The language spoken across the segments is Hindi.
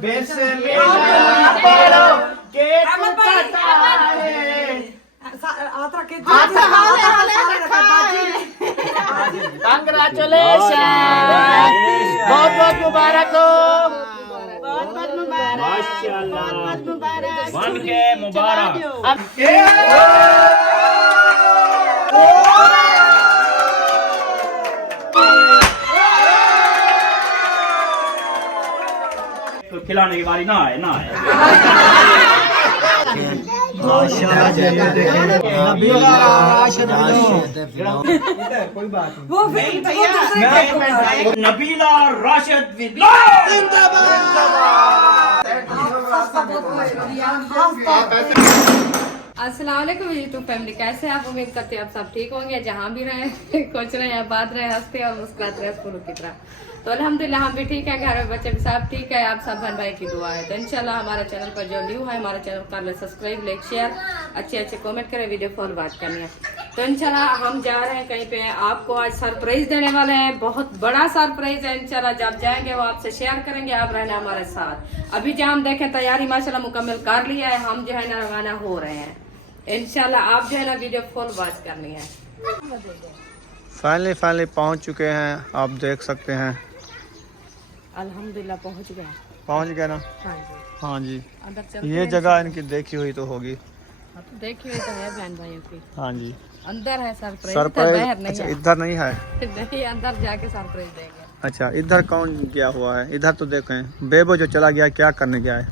कंग्रेचुलेशन, बहुत बहुत मुबारक हो, बहुत बहुत मुबारक, माशाल्लाह, बहुत मुबारक, वन के मुबारक। तो खिलाने की बारी ना आए ना आए। नबीला राशिद अस्सलाम वालेकुम यूट्यूब फैमिली, कैसे हैं आप? उम्मीद करते हैं आप सब ठीक होंगे, जहाँ भी रहें, खुश रहें, आबाद रहें, हंसते और मुस्कुराते रहें फूलों की तरह। तो अल्हम्दुलिल्लाह हम भी ठीक है, घर में बच्चे भी सब ठीक है, आप सब बहन भाई की दुआ है। तो इंशाल्लाह हमारे चैनल पर जो न्यू है, हमारे चैनल कर ले सब्सक्राइब, लाइक, शेयर, अच्छे अच्छे कमेंट करें, वीडियो फॉर बात करनी है। तो इंशाल्लाह हम जा रहे हैं कहीं पे, आपको आज सरप्राइज देने वाले हैं, बहुत बड़ा सरप्राइज है। इंशाल्लाह जब जाएंगे वो आपसे शेयर करेंगे, आप रहना हमारे साथ। अभी जो हम देखें तैयारी माशाल्लाह मुकम्मल कर लिया है, हम जो है ना रवाना हो रहे हैं। इंशाल्लाह आप जो है ना वीडियो फुल वॉच करनी है। फाइनली पहुंच चुके हैं, आप देख सकते हैं। अल्हम्दुलिल्लाह पहुंच गए ना? हाँ जी, हाँ जी। अंदर चलते ये हैं। जगह इनकी देखी हुई तो होगी। देखिए तो है बहन भाइयों की। हाँ जी, अंदर है सरप्राइज, सरप्राइज। बाहर नहीं अच्छा, है। इधर नहीं है। नहीं, अंदर जाके सरप्राइज देंगे। अच्छा, इधर कौन गया हुआ है? इधर तो देखें, बेबो जो चला गया, क्या करने गया है?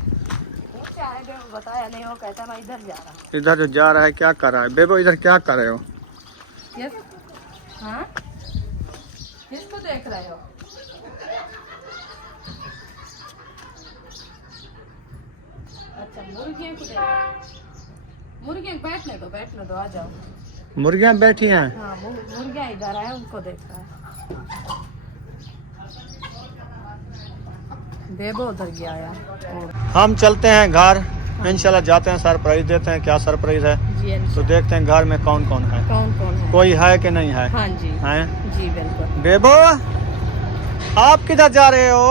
पूछा है कि वो बताया नहीं, वो कहता मैं इधर जा रहा हूँ। इधर जो जा रहा है क्या कर रहा है? बेबो इधर क्या कर रहे हो? यस, हाँ, किसको देख रहे हो? अच्छा, मुर्गियों को देख रहे हो। मुर्गियाँ बैठने दो, आ जाओ। मुर्गियाँ बैठी हैं। हाँ, मुर्गियाँ इधर आए, उनको देख रहा है। बेबो उधर गया यार। हम चलते हैं घर, इंशाल्लाह जाते हैं, सरप्राइज देते हैं। क्या सरप्राइज है जी, तो देखते हैं घर में कौन कौन है, कौन है? कोई है कि नहीं है? हाँ जी, हैं? जी बिल्कुल। बेबो आप किधर जा रहे हो?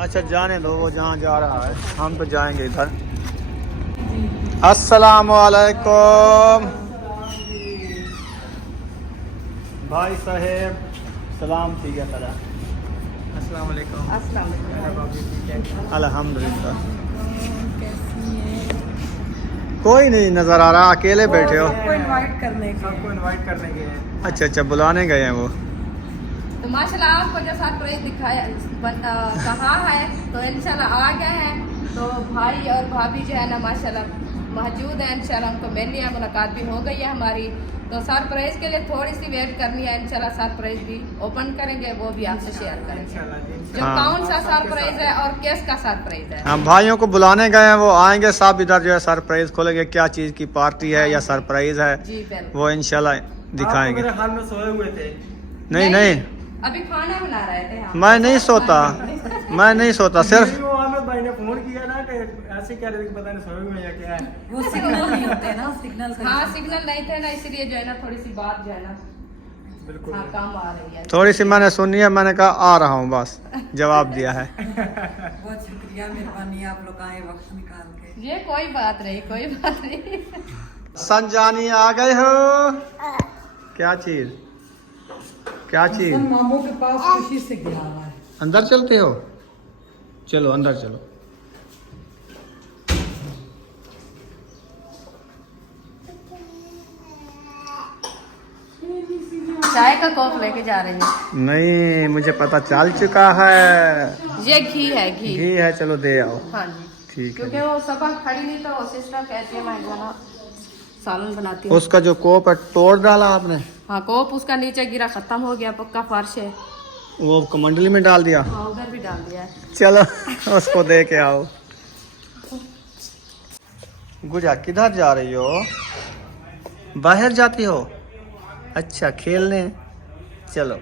अच्छा, जाने दो, वो जहाँ जा रहा है, हम तो जाएंगे इधर। अस्सलाम वालेकुम भाई साहेब, सलाम ठीक है तरह। अस्सलाम वालेकुम। अस्सलाम वालेकुम। अल्हम्दुलिल्लाह। कोई नहीं नजर आ रहा, अकेले बैठे हो? सबको इनवाइट करने के। अच्छा, बुलाने गए हैं वो। तो माशाल्लाह आपको जो सरप्राइज दिखाया कहा है, तो इंशाल्लाह आ गए हैं। तो भाई और भाभी जो है ना माशाल्लाह मौजूद है, इंशाल्लाह हमको मिल लिया, मुलाकात भी हो गई है हमारी। तो सरप्राइज के लिए थोड़ी सी वेट करनी है, इंशाल्लाह सरप्राइज भी ओपन करेंगे, वो भी आपसे शेयर करेंगे जो कौन सा सरप्राइज है और किसका सरप्राइज है। हम भाइयों को बुलाने गए हैं, वो आएंगे सब इधर जो है सरप्राइज खोलेंगे, क्या चीज़ की पार्टी है या सरप्राइज है, जी बिल्कुल। वो इंशाल्लाह दिखाएंगे। मेरे हाल में सोए हुए थे। नहीं, अभी खाना बना रहे थे हम। मैं नहीं सोता, सिर्फ वो अहमद भाई ने फोन किया ना कि ऐसे कह रहे थे कि पता नहीं सोए हुए या क्या है। वो सिग्नल नहीं होते ना, सिग्नल। हाँ, सिग्नल नहीं थे ना, इसलिए जो है ना थोड़ी सी बात जो है ना बिल्कुल। हाँ काम आ रही है। थोड़ी सी मैंने सुनी है, मैंने कहा आ रहा हूँ, बस जवाब दिया है। बहुत शुक्रिया, मेहरबानी आप लोग आए वक्त निकाल के। ये कोई बात नहीं। संजानी आ गए हो? क्या चीज? मामू के पास खुशी से गया हुआ है। अंदर चलते हो? चलो अंदर चलो। चाय का कप लेके जा रही है। नहीं, मुझे पता चल चुका है। ये घी है, चलो दे आओ। हाँ जी, ठीक क्योंकि है। वो सब खड़ी नहीं तो सिस्टर कहती है मैं जो ना सालन बनाती हूँ। उसका जो कोप है तोड़ डाला आपने? हाँ, कोप उसका नीचे गिरा, खत्म हो गया, पक्का फर्श है। वो मंडली में डाल दिया? हाँ, उधर भी डाल दिया है। चलो उसको दे के आओ। गुजा किधर जा रही हो? बाहर जाती हो? अच्छा, खेलने। चलो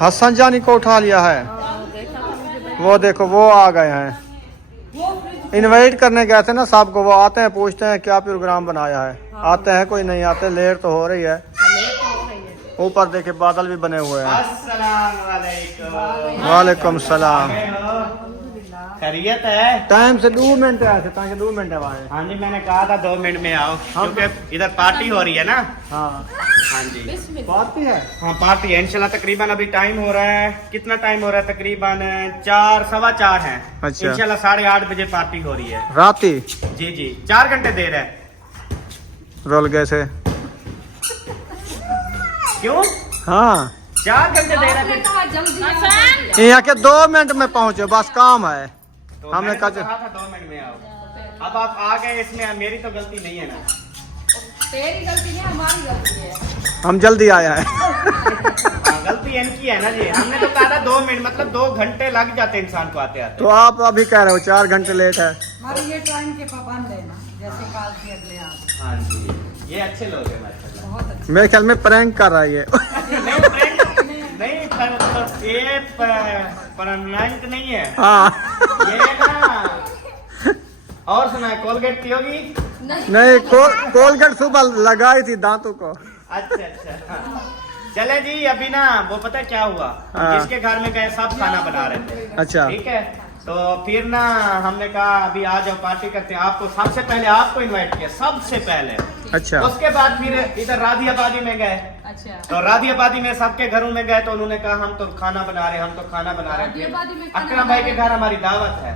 हसन जानी को उठा लिया है। वो देखो वो आ गए हैं, इनवाइट करने गए थे ना साहब को। वो आते हैं, पूछते हैं क्या प्रोग्राम बनाया है। आते हैं, कोई नहीं आते, लेट तो हो रही है। ऊपर देखे बादल भी बने हुए हैं। अस्सलाम वालेकुम। वालेकुम सलाम। खैरियत है? टाइम से 2 मिनट आए थे, 2 मिनट आए। हाँ जी, मैंने कहा था 2 मिनट में आओ, क्योंकि इधर पार्टी हो रही है ना। हाँ हाँ जी, पार्टी है। हाँ पार्टी है इंशाल्लाह। तकरीबन अभी टाइम हो रहा है, कितना टाइम हो रहा है? तकरीबन 4 सवा 4 है। अच्छा। इंशाल्लाह 8:30 बजे पार्टी हो रही है। राती जी जी, 4 घंटे देर है। रोल गए से। क्यों? हाँ 4 घंटे देर है। आपने कहा जल्दी यहाँ के 2 मिनट में पहुँचे, बस काम है। तो हमने मैंने तो कहा कहा था 2 मिनट में आओ। अब आप आ गए, इसमें मेरी तो गलती नहीं है ना। तेरी गलती नहीं, हमारी गलती है। हम जल्दी आया है। हाँ, गलती इनकी है ना जी। हमने तो कहा था 2 मिनट, मतलब 2 घंटे लग जाते इंसान को आते आते। तो आप अभी कह रहे हो 4 घंटे लेट है। हमारे ये टाइम के पाबंद है ना, जैसे काल के अगले आज हाँ जी, ये अच्छे लोग हैं माशाल्लाह। बहुत अच्छे। मेरे ख्याल में प्रैंक कर रहा है ये। नहीं friend, नहीं मतलब ये परमानेंट नहीं है हाँ ये ना। और सुना है, कोलगेट पियोगी? नहीं, कोलगेट सुबह लगाई थी दांतों को। अच्छा अच्छा, हाँ। चले जी, अभी ना वो पता है क्या हुआ, हाँ। जिसके घर में गए सब खाना बना रहे थे। अच्छा। ठीक है, तो फिर ना हमने कहा अभी आ जाओ पार्टी करते हैं। आपको सबसे पहले आपको इनवाइट किया, सबसे पहले। अच्छा। उसके बाद फिर इधर राधियाबादी में गए। अच्छा। तो राधियाबादी में सबके घरों में गए, तो उन्होंने कहा हम तो खाना बना रहे हैं, हम तो खाना बना रहे राधियाबादी में हैं। खाना अकरम भाई के घर हमारी दावत है।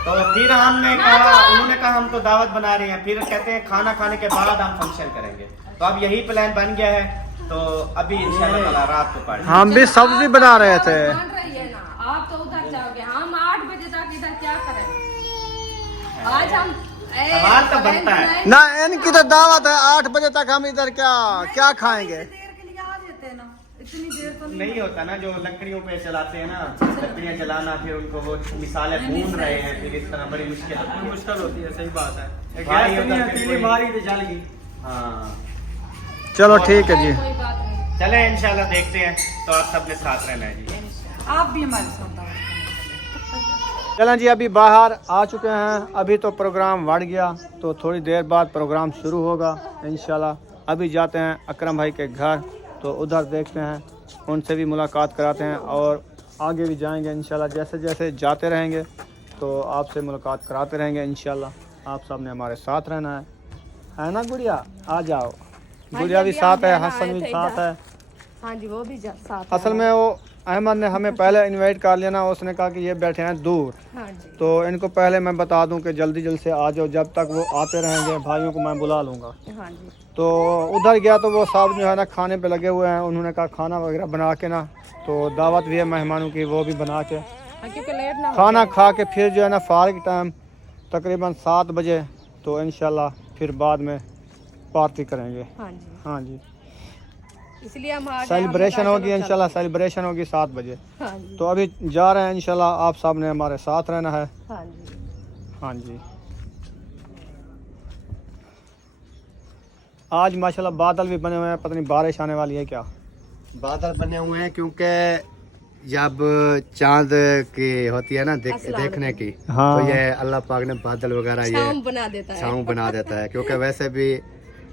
तो फिर हमने कहा, उन्होंने कहा हम तो दावत बना रहे हैं, फिर कहते हैं खाना खाने के बाद हम फंक्शन करेंगे। तो अब यही प्लान बन गया है। तो अभी इंशाल्लाह ताला रात को पार्टी। हम भी सब्जी बना रहे थे। मान रही है ना, आप तो उधर जाओगे, हम 8 बजे तक इधर क्या करें? आज हम सवाल तो बनता है। ना इनकी तो दावत है, 8 बजे तक हम इधर क्या खाएंगे। देर के लिए आ जाते हैं ना, इतनी देर तो नहीं होता ना, जो लकड़ियों पे चलाते हैं ना, लकड़ियां जलाना, फिर उनको वो मिसालें भून रहे हैं, फिर इस तरह बड़ी मुश्किल। मुश्किल होती है, सही बात है। भाई गैस नहीं उधर है, के तीली कोई- मारी तो जल गई। हाँ, चलो ठीक है जी। कोई बात नहीं। चले इंशाल्लाह देखते हैं। तो आप सबने साथ रहना है जी। आप भी हमारे साथ दावत करने। चलें जी, अभी बाहर आ चुके हैं। अभी तो प्रोग्राम बढ़ गया, तो थोड़ी देर बाद प्रोग्राम शुरू होगा इंशाल्लाह। अभी जाते हैं अकरम भाई के घर, तो उधर देखते हैं, उनसे भी मुलाकात कराते हैं और आगे भी जाएंगे इंशाल्लाह। जैसे जैसे जाते रहेंगे तो आपसे मुलाकात कराते रहेंगे इंशाल्लाह। आप सब ने हमारे साथ रहना है ना गुड़िया? आ जाओ। गुड़िया भी साथ है, हसन भी साथ है। हाँ जी, वो भी साथ। असल में वो अहमद ने हमें पहले इनवाइट कर लिया ना, उसने कहा कि ये बैठे हैं दूर, हाँ जी। तो इनको पहले मैं बता दूं कि जल्दी जल्दी से आ जाओ। जब तक वो आते रहेंगे भाइयों को मैं बुला लूँगा। हाँ जी। तो उधर गया तो वो साहब जो है ना खाने पे लगे हुए हैं। उन्होंने कहा खाना वगैरह बना के ना, तो दावत भी है मेहमानों की, वो भी बना के क्योंकि लेट ना हो खाना खा के फिर जो है ना फारिग टाइम तकरीबन 7 बजे, तो इंशाल्लाह फिर बाद में पार्टी करेंगे। हाँ जी, हाँ जी, इसलिए हम आ गए। सेलिब्रेशन हमने होगी कहा इंशाल्लाह, सेलिब्रेशन होगी 7 बजे। चलो। हाँ जी। तो अभी जा रहे हैं इंशाल्लाह। आप सब ने हमारे साथ रहना है। हाँ जी। हाँ जी, आज माशाल्लाह बादल भी बने हुए हैं, पता नहीं बारिश आने वाली है क्या। बादल बने हुए हैं क्योंकि जब चांद की होती है ना देखने की, हाँ। तो ये अल्लाह पाक ने बादल वगैरह ये छाँव बना देता है। छाँव बना देता है। क्योंकि वैसे भी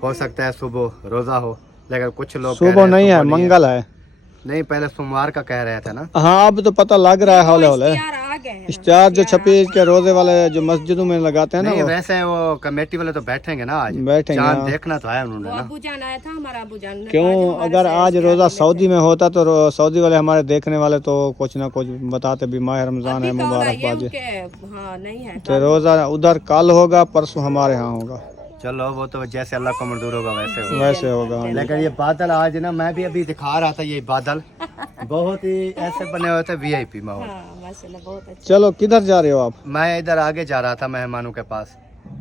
हो सकता है सुबह रोजा हो, लेकिन कुछ लोग कह सुबह रहे हैं नहीं है, सुबह मंगल है। नहीं, पहले सोमवार का कह रहे थे ना। हाँ, अब तो पता लग रहा है हौले हौले। यार आ गए हैं। स्टार जो छपीज के रोजे वाले जो मस्जिदों में लगाते हैं ना, नहीं, वो वैसे वो कमेटी वाले तो बैठेंगे ना आज, बैठेंगे, चांद हाँ। देखना तो है उन्होंने वो ना। अबू जान आया था, हमारा अबू जान ने कहा क्यों, जो हमारे अगर से आज इसके रोजा आगे सऊदी में होता तो सऊदी वाले हमारे देखने वाले तो कुछ ना कुछ बताते भी माह रमजान है, अभी तो हो रहा है, ये मुबारकबाद। उनके- हाँ नहीं है। तो रोजा उधर कल होगा, परसों हमारे यहाँ होगा। चलो वो तो जैसे अल्लाह को मंजूर होगा वैसे होगा। वैसे होगा। लेकिन ये बादल आज ना, मैं भी अभी दिखा रहा था, ये बादल बहुत ही ऐसे बने हुए थे VIP माहौल। हाँ माशाल्लाह, बहुत अच्छा। चलो, किधर जा रहे हो आप? मैं इधर आगे जा रहा था मेहमानों के पास।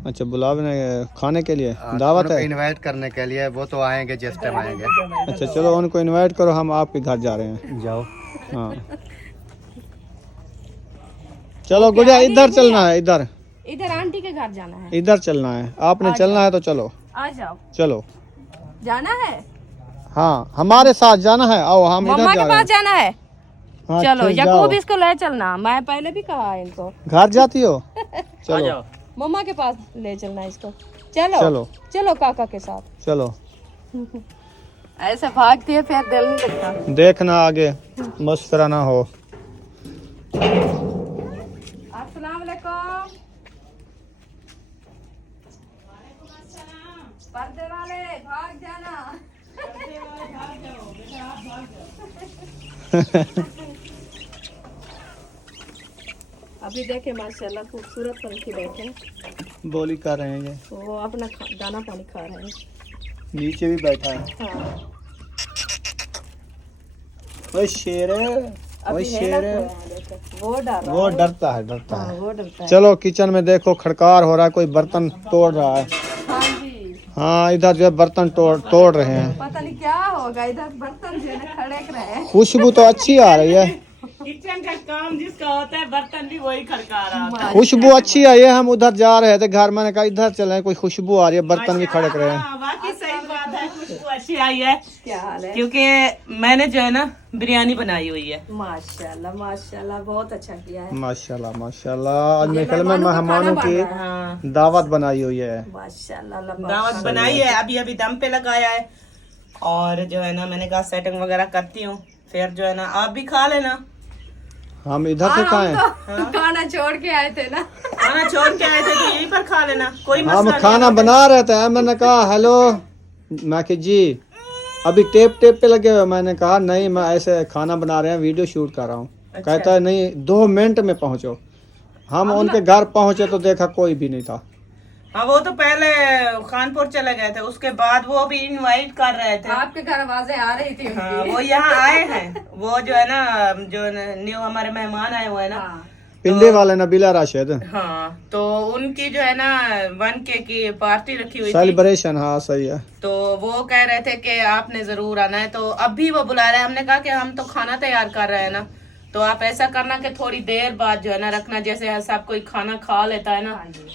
अच्छा, बुलावे खाने के लिए दावत है? इनवाइट करने के लिए, वो तो आएंगे जिस टाइम आएंगे। अच्छा चलो, उनको इनवाइट करो, हम आपके घर जा रहे हैं। जाओ। हाँ चलो गुड़िया, इधर चलना है, इधर इधर आंटी के घर जाना है। इधर चलना है। आपने चलना है तो चलो, आ जाओ। चलो। जाना है, हाँ, हमारे साथ जाना है। आओ, हम इधर मम्मा जा के रहे पास हैं। जाना है। हाँ, चलो, ठीक, जाओ। यकूब इसको ले चलना, मैं पहले भी कहा है इनको। घर जाती हो? चलो मम्मा के पास ले चलना इसको। चलो चलो चलो काका के साथ। चलो। ऐसे भागती है फिर दिल नहीं लगता। देखना आगे मस्करा ना हो। अस्सलाम वालेकुम। पर्दे वाले भाग जाना। अभी देखे माशाल्लाह खूबसूरत पंछी बैठे, बोली कर रहे हैं ये, वो अपना दाना पानी खा रहे हैं। नीचे भी बैठा है। हाँ। ओए शेर, ओए अभी है ना शेर, कोई, देखो, वो डर रहा वो है। डरता है, डरता हाँ, है। वो डरता है। चलो किचन में देखो खड़कार हो रहा है, कोई बर्तन तोड़ रहा है। हाँ जी, हाँ इधर जो है बर्तन तोड़ रहे हैं। पता नहीं क्या होगा, इधर बर्तन जो है ना खड़क रहे हैं। खुशबू तो अच्छी आ रही है, किचन का काम जिसका होता है बर्तन भी वही खड़का रहा है। खुशबू अच्छी आई है। हम उधर जा रहे थे घर, मैंने कहा इधर चले, कोई खुशबू आ रही है, बर्तन भी खड़क रहे हैं। हाँ, बाकी सही बात है, खुशबू अच्छी आई है क्या हाल है? क्योंकि मैंने जो है ना बिरयानी बनाई हुई है। माशाल्लाह माशाल्लाह, बहुत अच्छा किया है। माशाल्लाह माशाल्लाह। आज मेरे ख्याल में मेहमानों मेहमानों का की खाना बन रहा हाँ, दावत बनाई हुई है। माशाल्लाह दावत बनाई है, अभी अभी दम पे लगाया है। और जो है ना मैंने कहा सेटिंग वगैरह करती हूँ, फिर जो है ना आप भी खा लेना। हम इधर से खाएं, तो खाना छोड़ के आए थे ना। खाना छोड़ के आए थे तो यहीं पर खा लेना, कोई हम मसला खाना नहीं। बना रहे थे। मैंने कहा हेलो, मैं कि जी अभी टेप पे लगे हुए। मैंने कहा नहीं, मैं ऐसे खाना बना रहे हैं, वीडियो शूट कर रहा हूँ। कहता है नहीं 2 मिनट में पहुँचो। हम उनके घर पहुँचे तो देखा कोई भी नहीं था। हाँ, वो तो पहले खानपुर चले गए थे, उसके बाद वो भी इनवाइट कर रहे थे। आपके घर आवाजें आ रही थी हाँ, उनकी। वो यहाँ आए हैं, वो जो है ना जो न्यू हमारे मेहमान आए हुए हैं ना। हाँ। पिंडे वाले नबीला राशिद हाँ, तो उनकी जो है ना 1K की पार्टी रखी हुई थी, सेलिब्रेशन। हाँ सही है। तो वो कह रहे थे कि आपने जरूर आना है, तो अब भी वो बुला रहे हैं। हमने कहा कि हम तो खाना तैयार कर रहे हैं ना, तो आप ऐसा करना कि थोड़ी देर बाद जो है ना रखना, जैसे सब कोई खाना खा लेता है ना,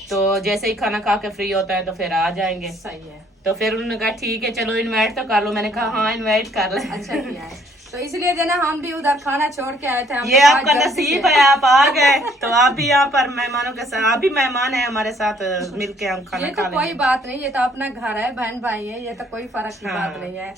तो जैसे ही खाना खा के फ्री होता है तो फिर आ जाएंगे। सही है, तो फिर उन्होंने कहा ठीक है चलो इनवाइट तो कर लो। मैंने कहा हाँ इनवाइट कर ले। अच्छा किया है। तो इसलिए जो है ना हम भी उधर खाना छोड़ के आए थे। हमने ये कहा आपका जल्दी नसीब से- है, आप आ गए तो आप भी यहाँ पर मेहमानों के साथ, आप भी मेहमान है हमारे साथ, मिलके हम खाना ये खा तो कोई लेंगे। बात नहीं, ये तो अपना घर है, बहन भाई है, ये तो कोई फर्क की हाँ। बात नहीं है।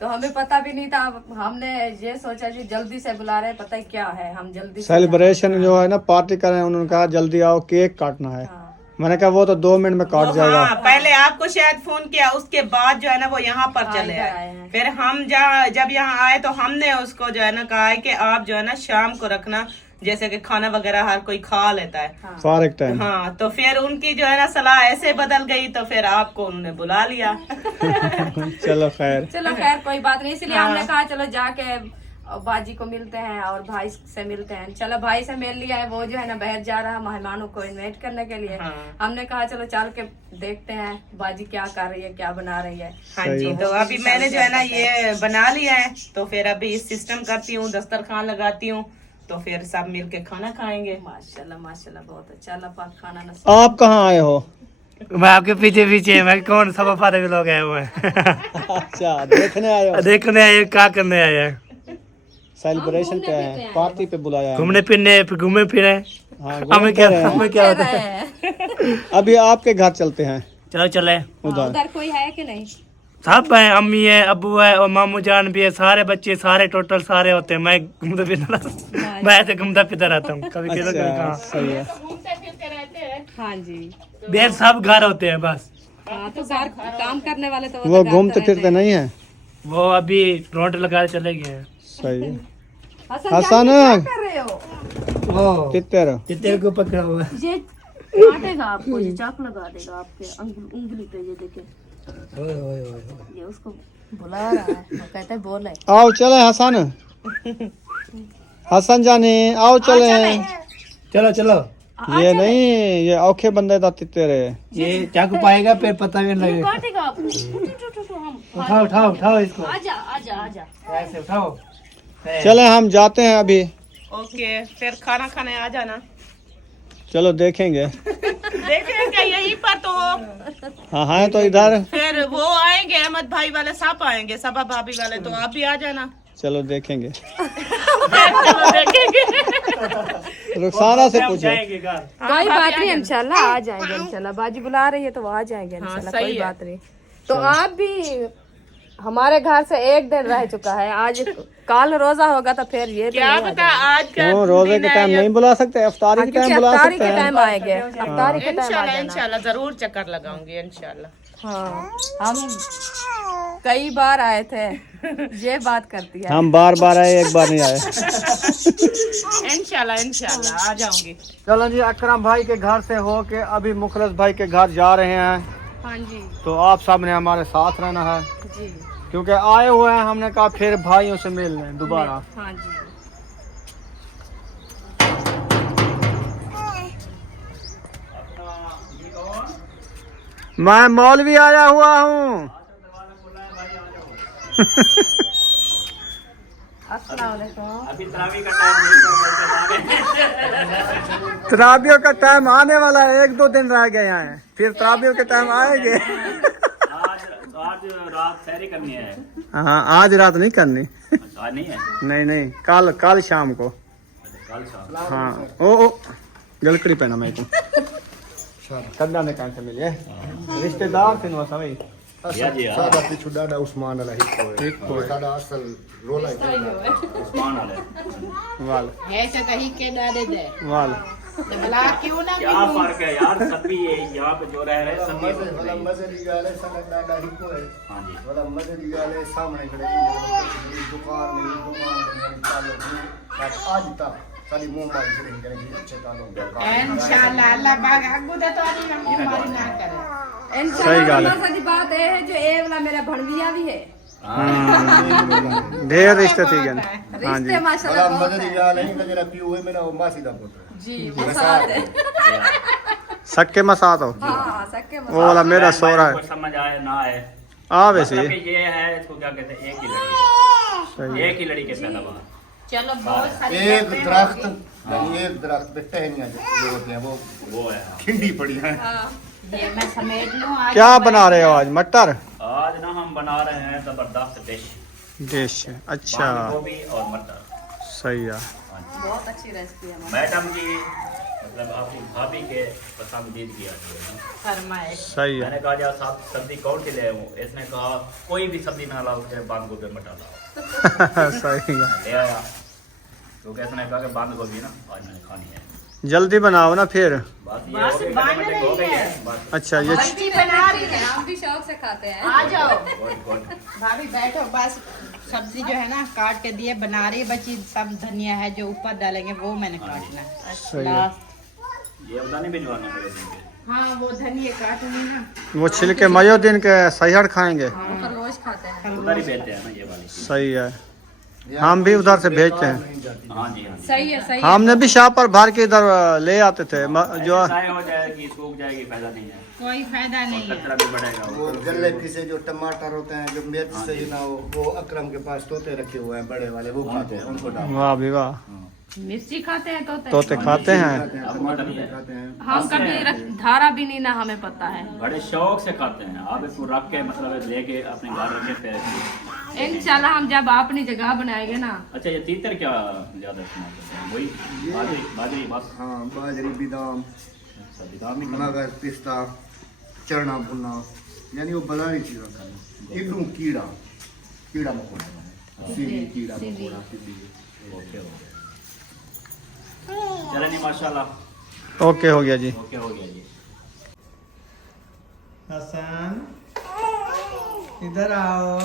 तो हमें पता भी नहीं था, हमने ये सोचा कि जल्दी से बुला रहे हैं, पता है क्या है, हम जल्दी से सेलिब्रेशन जो है ना पार्टी कर रहे हैं। उन्होंने कहा जल्दी आओ, केक काटना है। हाँ। मैंने कहा वो तो 2 मिनट में काट जाएगा। हाँ, पहले आपको शायद फोन किया, उसके बाद जो है ना वो यहाँ पर चले इधर आए आए। हैं। फिर हम जब यहाँ आए तो हमने उसको जो है ना कहा है कि आप जो है ना शाम को रखना, जैसे कि खाना वगैरह हर कोई खा लेता है। फारिक टाइम। हाँ, तो फिर उनकी जो है ना सलाह ऐसे बदल गई, तो फिर आपको उन्होंने बुला लिया। चलो खैर। चलो खैर कोई बात नहीं, इसलिए हाँ। हमने कहा चलो जाके बाजी को मिलते हैं और भाई से मिलते हैं। चलो भाई से मिल लिया है, वो जो है ना बाहर जा रहा है मेहमानों को इनवाइट करने के लिए। हाँ। हमने कहा चलो चल के देखते हैं बाजी क्या कर रही है, क्या बना रही है। हाँ जी, तो अभी मैंने जो है ना ये बना लिया है, तो फिर अभी सिस्टम करती हूँ, दस्तरखान लगाती हूँ, तो फिर सब मिल के खाना खाएंगे। माशाल्लाह माशाल्लाह, बहुत अच्छा, अल्लाह पाक खाना नसीब। आप कहाँ आए हो? मैं आपके पीछे पीछे, मैं कौन सब फादर के लोग आए हुए हैं। अच्छा देखने आए हो? देखने आए, क्या करने आए हैं? सेलिब्रेशन पे आए हैं, पार्टी पे बुलाया है। घूमने फिरने, घूमे फिरे। हाँ, हमें क्या, घूमते रहे हैं। हमें क्या होता है? अभी आपके घर चलते हैं चलो चले। उधर। उधर कोई है कि नहीं? सब है, अम्मी है, अबू है और मामू जान भी है, सारे बच्चे, सारे टोटल सारे होते हैं। मैं घूमता फिरता, मैं ऐसे घूमता फिरता रहता हूँ, कभी किधर कभी अच्छा, कहाँ। सही है। घूमते फिरते रहते हैं। हाँ जी। देर सब घर होते हैं बस। हाँ, तो घर काम करने वाले तो वो घर घूमते तो फिरते रहते नहीं है? वो अभी रोड लगा के चले गए हैं। सही है। हैं। हसन हसन क्या कर रहे हो? तितर तेरे को पकड़ा हुआ है। ये काटेगा आपको, ये चाक लगा देगा आपके उंगली पे, ये देखे, ये उसको बुला रहा है, वो कहता है बोले। आओ चले हसन, हसन जाने आओ चले। चलो चलो, ये नहीं, ये औखे बंदे था तितर। ये चाकू पाएगा फिर पता भी नहीं लगेगा। काटेगा आपको। हम उठाओ उठाओ उठाओ इसको, आजा आजा आजा। ऐसे उठाओ। चले हम जाते हैं अभी। ओके, फिर खाना खाने आ जाना। चलो देखेंगे। देखेंगे यहीं पर तो। हाँ हाँ तो इधर। फिर वो आएंगे, अहमद भाई वाले सब आएंगे, सबा भाभी वाले, तो आप भी आ जाना। चलो देखेंगे। चलो देखेंगे। रुखसाना से पूछो। जाएंगे घर। कोई बात नहीं, इंशाल्लाह आ जाएंगे। इंशाल्लाह बाजी बुला रही है तो वो आ जाएंगे इंशाल्लाह, सही कोई है। बात नहीं। तो आप भी हमारे घर से एक दिन रह चुका है, आज कल रोजा होगा तो फिर ये क्या पता आज का क्यों रोजे के टाइम नहीं बुला सकते, इफ्तारी के टाइम बुला अफ्तारी सकते के हैं। टाइम आएंगे, अफ्तारी के टाइम आ इंशाल्लाह जाना। इंशाल्लाह जरूर चक्कर लगाऊंगी इंशाल्लाह। हाँ, हम कई बार आए थे, ये बात करती है। हम बार बार आए, एक बार नहीं आए। इंशाल्लाह इंशाल्लाह आ जाऊंगी। चलो जी, अकरम भाई के घर से होके अभी मुखलिस भाई के घर जा रहे हैं। हाँ जी तो आप सब ने हमारे साथ रहना है, जी, क्योंकि आए हुए हैं, हमने कहा फिर भाइयों से मिल लें दोबारा। हाँ जी। मैं मौलवी आया हुआ हूँ। अभी तरावी का टाइम नहीं, तराबियों का टाइम आने वाला है, 1-2 दिन रह गए हैं, फिर तराबियों के टाइम आएंगे। आज रात सैरी करनी है। हाँ, आज रात नहीं करनी। आज नहीं है, नहीं, कल शाम को। कल शाम। हाँ, ओ गलकड़ी पहना मैं तुम कदा ने कहाँ से मिले रिश्तेदार थे ना सभी। सादा पिछु डाडा उस्मान अला हिको है सादा असल रोला है उस्मान वाले। वाल ऐसे कहीं के डाले दे वाल तो भला क्यों ना क्या फर्क है यार, सभी ये यहाँ पे जो रह रहे हैं सभी वाला मजे दी गाले सादा डाडा हिको है। हाँ जी। वाला मजे दी गाले सामने खड़े दुकान में चालू आज तक खाली मुंह मारी से नहीं करेंगे, अच्छे तालों इंशाल्लाह अल्लाह पाक आगू दे तो नहीं हम हमारी ना करे। सही गल है। इंशाल्लाह बात ये है जो ए वाला मेरा भणविया भी है, ढेर रिश्ते थी गए। हाँ जी, रिश्ते माशाल्लाह वाला बहुत मजे दी है। गाले नहीं मेरा पियो है, मेरा मासी दा पुत्र है। जी मसाद है। सक्के मसात हो। हाँ सके वो वाला मेरा सोरा है। कुछ समझ आए ना आए, आ वैसे मतलब कि ये है, इसको क्या कहते हैं, एक ही लड़ी है, एक ही लड़ी के पैदावार। चलो बहुत सारी एक दरख्त एक दरख्त पे टहनियां जो होते हैं वो है। खिंडी पड़ी है। ये मैं समेट लूं आज। क्या बना रहे हो आज? मटर आज ना हम बना रहे हैं जबरदस्त डिश। अच्छा, गोभी और मटर। सही है। बहुत अच्छी रेसिपी है। मैडम की मतलब आपकी भाभी के पसंदीदगी आती है। फरमाइश। सही है। मैंने कहा यार साहब सब्जी कौन सी ले आऊं? इसने कहा कोई भी सब्जी ना लाओ, सिर्फ बंद गोभी मटर लाओ। सही है। ले आया, तो इसने कहा कि बंद गोभी ना आज मैंने खानी है, जल्दी बनाओ ना फिर। बस ये बस हो गई, बन ऑटोमेटिक हो गई है रही बस। अच्छा, ये सब्जी बना रही है, हम भी शौक से खाते हैं। आ जाओ गुड गुड। भाभी बैठो, बस सब्जी जो है ना काट के दिए, बना रही बची, सब धनिया है जो ऊपर डालेंगे वो मैंने काटना है। सही है। लास्ट ये उतना नहीं भिजवाना मेरे दिन के। हाँ वो धनिया काटूंगी ना। वो छिलके मयो दिन के सैहड़ खाएंगे। खरगोश खाते हैं। उधर ही भेजते हैं ना ये वाली। सही है, हम भी उधर से भेजते हैं। हाँ जी हाँ जी। सही है सही है। हमने भी शाह पर भर के इधर ले आते थे जो। चाय हो जाएगी, सूख जाएगी, फायदा नहीं है, कोई फायदा नहीं है। कचरा भी बढ़ेगा। वो गले फिसे जो टमाटर होते हैं जो मिर्च सही ना हो, वो अकरम के पास तोते रखे हुए हैं बड़े वाले, वो खाते हैं, उनको डाल वाह भी वाह, मिर्ची खाते हैं तोते खाते हैं। टमाटर भी खाते हैं। हम कभी धारा भी नहीं ना हमें पता है। बड़े शौक से खाते हैं। आप इसको रख के मतलब लेके अपने घर रखे पे। इंशाल्लाह हम जब अपनी जगह बनाएंगे ना। अच्छा, ये तीतर क्या ज्यादा इस्तेमाल करते हैं? वही बाजरी बाजरी बस। हाँ, बाजरी बादाम अच्छा, बादाम ही मगर पिस्ता चना भुना, यानी वो बनानी चीज़ खानी। इधरों कीड़ा कीड़ा मकोड़ा, सीधी कीड़ा मकोड़ा सीधी। ओके हो गया। चले नहीं, माशाल्लाह ओके हो गया जी। ओके हो गया जी। हसन इधर आओ।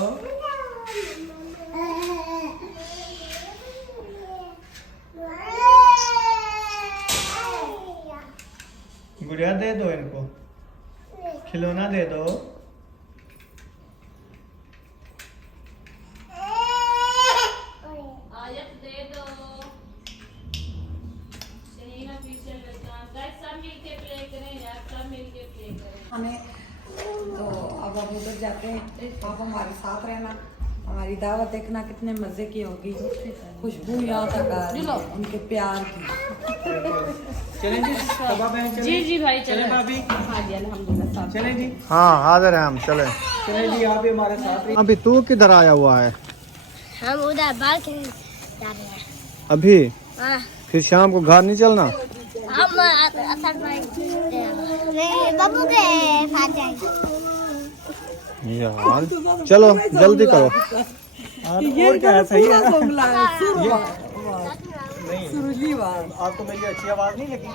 गुड़िया दे दो इनको, खिलौना दे दो। हमें तो अब हम उधर जाते हैं, आप हमारे साथ रहना, हमारी दावत देखना कितने मजे की होगी। खुशबू यहाँ तक आ रही है उनके प्यार की। चलें जी, जी जी भाई चले भाभी। हाँ जी अल्हम्दुलिल्लाह सब। चलें जी। हाँ हाजिर हैं हम, चले चलें जी। आप भी हमारे साथ। अभी तू किधर आया हुआ है? हम उधर बाल खेलने जा रहे हैं। अभी हाँ, फिर शाम को घर नहीं चलना? हम असल में नहीं बाबू के साथ जाएंगे। यार चलो जल्दी करो। ये क्या सही है सुरीली आवाज। आपको मेरी अच्छी आवाज नहीं लगी?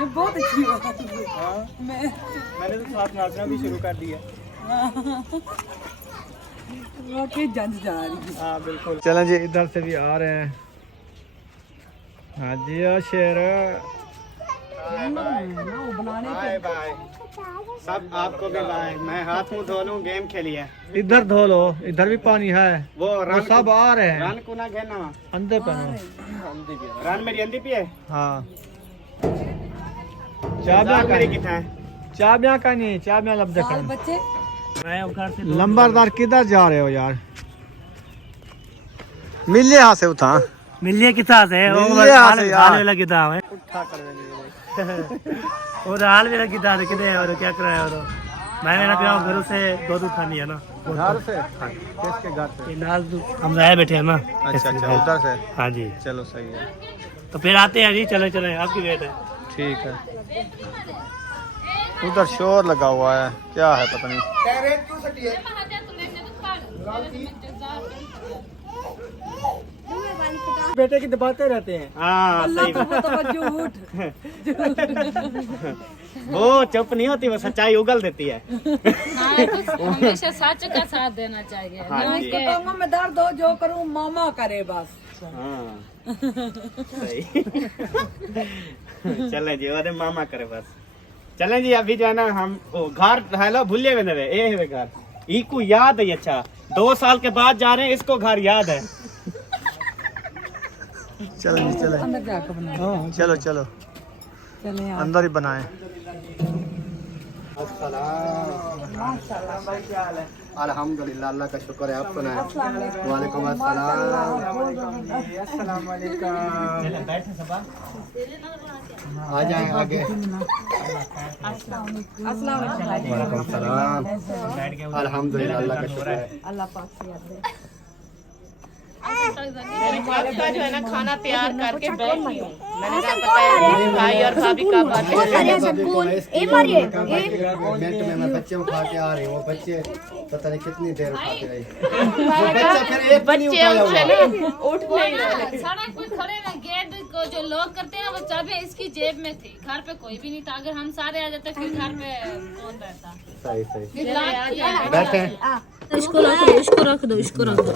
ये बहुत अच्छी बात है। मैंने तो साथ नाचना भी शुरू कर दिया। वाकई जंज जा रही है। हाँ बिल्कुल। चलें जी इधर से भी आ रहे हैं। हाँ जी शेर बाय बाय सब आपको भी बाय। मैं हाथ मुंह धो लूं, गेम खेलिए। इधर धो लो, इधर भी पानी है। वो वो सब आ रहे हैं। रन को ना घेरना, अंधे पे रन मेरी अंधी पिए। हाँ मेरी कितना है? चाबियां का नहीं, चाबियां लब्ध बाल बच्चे लंबरदार किधर जा रहे हो यार? मिलिए यहाँ से उठा मिलिए किताब है वो मिलिए यहाँ से यार। हाल वाला किताब है वो हाल वाला किताब है किधर है और क्या कर रहा है और मैंने ना कहा घरों से दूध उठानी है ना घर से। किसके घर से? ये नाल हम रहे बैठे हैं ना। अच्छा अच्छा उधर से। हाँ जी चलो सही है। तो फिर आते हैं जी। चले चले आपकी वेट है। ठीक है। उधर शोर लगा हुआ है, क्या है पता नहीं। बेटे की दबाते रहते हैं। हाँ सही बात। झूठ वो चुप नहीं होती, वो सच्चाई उगल देती है। हमेशा सच का साथ देना चाहिए। हाँ जी। कदमों में दर्द हो जो करूं मामा करे बस। हाँ सही। चलें जी, अरे मामा करे बस। चलें जी अभी जो है ना हम घर हेलो भूलिए गए ये है घर इको याद है। अच्छा 2 साल के बाद जा रहे हैं, इसको घर याद है। चलो जी चलो अंदर जाकर बनाओ। चलो चलो चले आप। अंदर ही बनाए। अल्हम्दुलिल्लाह, अल्लाह का शुक्र है। आप सुनाए। वालेकुम अस्सलाम। आ जाए आगे। वालेकुम सलाम। अल्हम्दुलिल्लाह, अल्लाह का शुक्र है। अल्लाह पाक से याद है। मेरे कब का जो है ना खाना तैयार करके बैठी हूँ। मैंने कहा बताया भाई और भाभी का बात है। मिनट में मैं बच्चे उठा के आ रही हूँ। वो बच्चे पता नहीं कितनी देर उठाते रहे। बच्चे उठे ना उठ नहीं रहे। सड़क पे खड़े ना गेट को जो लॉक करते हैं ना वो चाबी इसकी जेब में थी। घर पे कोई भी नहीं था। अगर हम सारे आ जाते फिर घर पे कौन रहता। सही सही। फिर लॉक किया है। बैठे। इसको रख दो, इसको रख दो, इसको रख दो।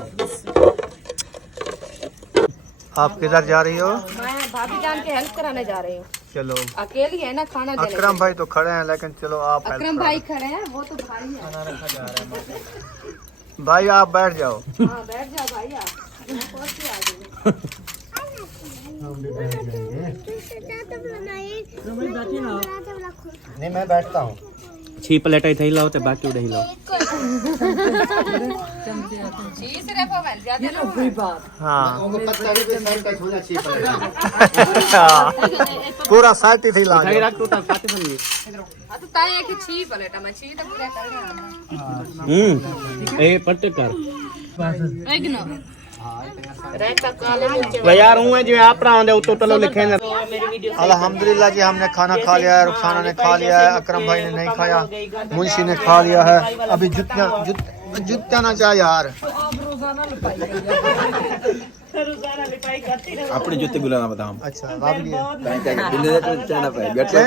आप किधर जा रही हो? मैं भाभी जान के हेल्प कराने जा रही हूँ। चलो अकेली है ना खाना देने। अकरम भाई तो खड़े हैं लेकिन चलो आप help अकरम करो। भाई खड़े हैं, वो तो भाई है। भाई आप बैठ जाओ। हाँ बैठ जाओ भाई आप। मैं पहुंच के आ गई। नहीं मैं बैठता हूँ। 6 प्लेट आई थी लाओ ते बाकी उड़े ही लाओ। ये तो बुरी बात। हाँ उनको पता नहीं कि साइड टच होना चाहिए पड़ेगा। पूरा साथ ही थी ला उठाई रख टूटा खाते समझी। तो ताई है कि 6 प्लेट मैं 6 तक पूरा कर ए पट्टे कर रहता काले मिर्च वे यार हूं जिवें आपरा आंदे उतो तलो लिखे ने। अल्हम्दुलिल्लाह जी हमने खाना खा लिया है। रुखसाना ने खा लिया है, अकरम भाई ने नहीं खाया, मुंशी ने खा लिया है। अभी जुत्ता ना चाह यार। अपने जूते बुलाना बताओ। अच्छा राब लिया गट्टे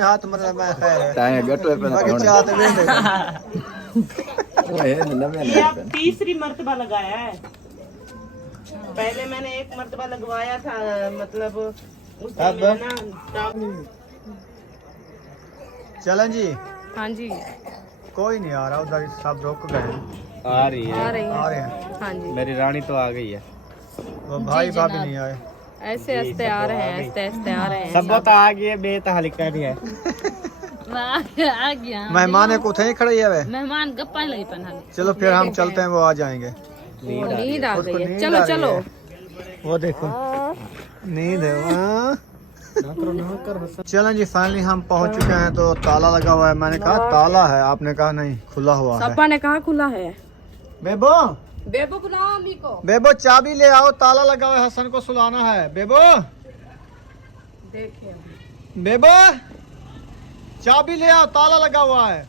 हाथ मतलब मैं खैर है ताए गट्टे पे बाकी चाह तो नहीं दे। ओए नवे ये अब तीसरी मर्तबा लगाया है। पहले मैंने एक मर्तबा लगवाया था मतलब उस दिन में ना चलें जी। हाँ जी कोई नहीं आ रहा, उधर सब रुक गए हैं। आ रही है, आ रही आ है। रहे हैं हाँ जी मेरी रानी तो आ गई है। वो भाई भाभी नहीं आए। ऐसे ऐसे आ रहे हैं, ऐसे ऐसे आ रहे हैं। सब तो आ गई बेता हलिका भी है। आ गया मेहमान को थे खड़े है वे। मेहमान गप्पा लगी पहना। चलो फिर हम चलते हैं, वो आ जाएंगे। नींद आ उसको गई है। नींद चलो आ रही चलो है। वो देखो नींद है वहाँ। चलें जी फाइनली हम पहुंच चुके हैं। तो ताला लगा हुआ है। मैंने कहा ताला है, आपने कहा नहीं खुला हुआ है। सपा ने कहा खुला है। बेबो बेबू बुलाओ अम्मी को। बेबो चाबी ले आओ, ताला लगा हुआ है, हसन को सुलाना है। बेबो देखिए बेबो चाबी ले आओ, ताला लगा हुआ है।